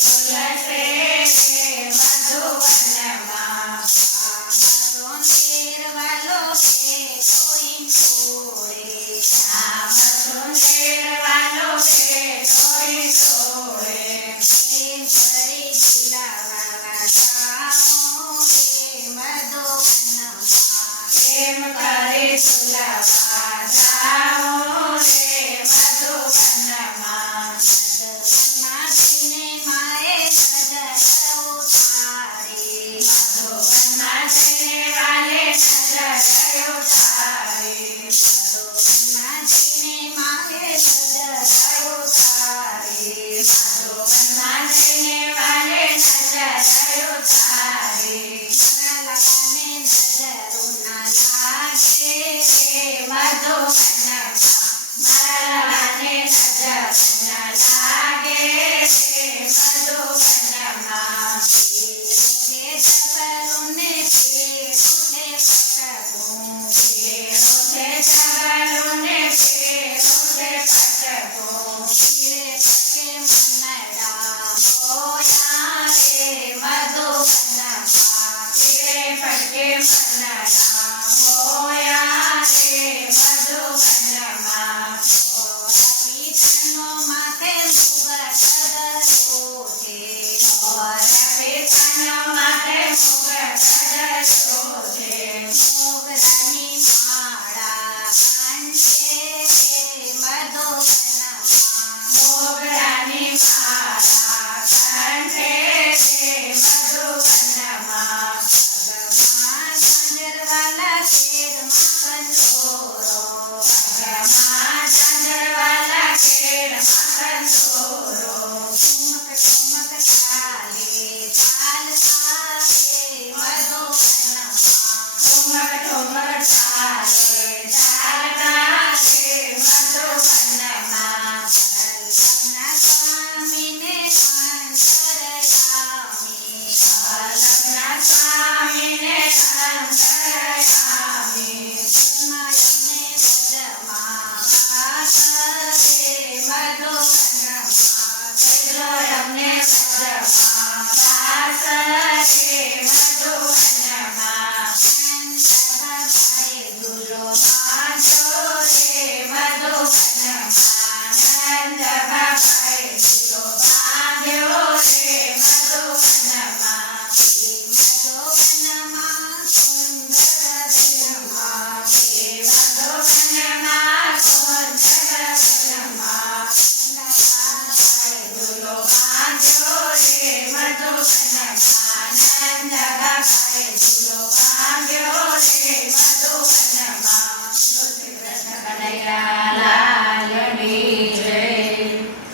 lights. house. Yeah.